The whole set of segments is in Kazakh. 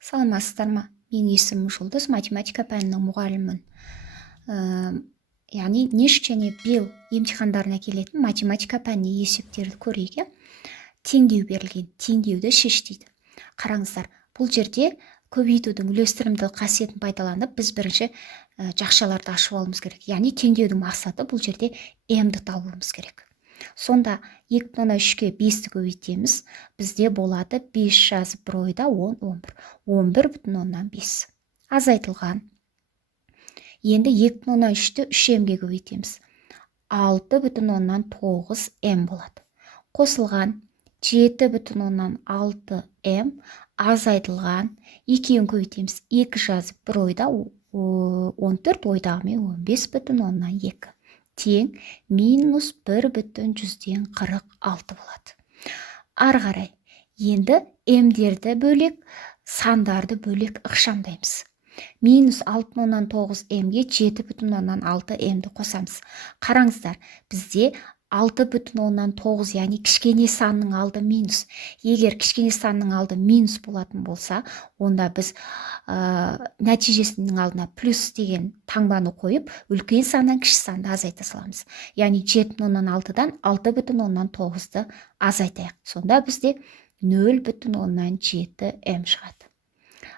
Саламатсыздар ма? Менің есімім Жұлдыз, математика пәнінің мұғалімімін. Яғни неш және бел емтихандарына келетін математика пәніне есептерді көрейік. Теңдеу берілген, теңдеуді шеш дейді. Қараңыздар, бұл жерде көбейтудің үлестірімділік қасиетін пайдаланып, біз бірінші жақшаларды ашып алуымыз керек. Яғни теңдеудің мақсаты бұл жерде m-ді табуымыз керек. Сонда 2/3-ке 5-ті көбейтеміз. Бізде болады 5 жазып бір ойда 10, 11. 11/5. Азайтылған. Енді 2/3-ті 3m-ге көбейтеміз. 6/9m болады. Қосылған 7/6m азайтылған. 2-ін көбейтеміз. 2 жазып бір ойда 14, ойдағымен 15/2. Тең минус 1/46 болады. Ары қарай, енді m-дерді бөлек, сандарды бөлек ықшамдаймыз. Минус 6/9m-ге 7/6m-ді қосамыз. Қараңыздар, бізде 6/9, яғни кішкене санның алды минус. Егер кішкене санның алды минус болатын болса, онда біз нәтижесінің алдына плюс деген таңбаны қойып, үлкен саннан кіші санды азайта саламыз. Яғни 7/6-дан 6/9-ды азайтайық. Сонда бізде 0/7m шығады.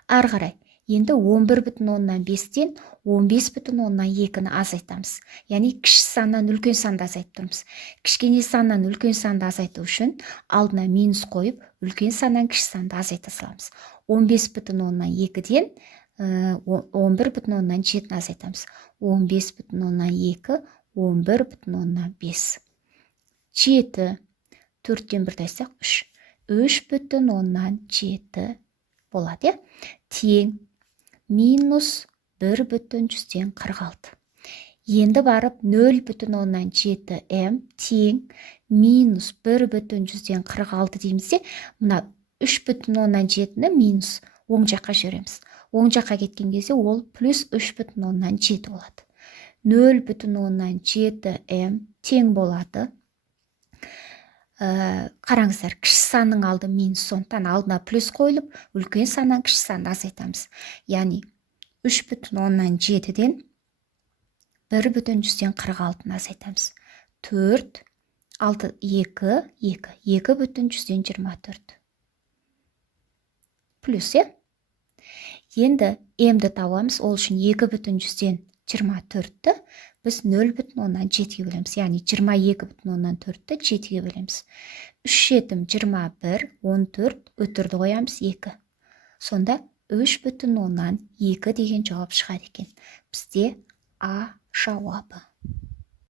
Ары қарай, енді 11/5-тен 15/2-ні азайтамыз. Яғни кіші саннан үлкен санды азайтып тұрмыз. Кішкене саннан үлкен санды азайту үшін алдына минус қойып, үлкен саннан кіші санды азайта саламыз. 15/2-ден 11/7-ні азайтамыз. 15/2, 11/5. 7, 4-тен 1 тайсақ 3. 3/7 болады. Тең минус 1/46. Енді барып 0/7m тең минус 1/46 деймізде, мұна 3/7-ні минус оң жаққа жібереміз. Оң жаққа кеткен кезде ол плюс 3/7 болады. 0/7m тең болады. Қараңыздар, кіші санның алды минус, сондықтан алдына плюс қойылып, үлкен саннан кіші санды азайтамыз. Яғни 3/7-ден 1/46-ны азайтамыз. 4, 6, 2, 2/24. Плюс, Енді m-ді табамыз, ол үшін 2/24-ті біз 0/7-ге бөлеміз. Яғни 22/4-ті 7-ге бөлеміз. 3 7 21, 14, өтірді қоямыз 2. Сонда 3/2 деген жауап шығады екен. Бізде А жауабы.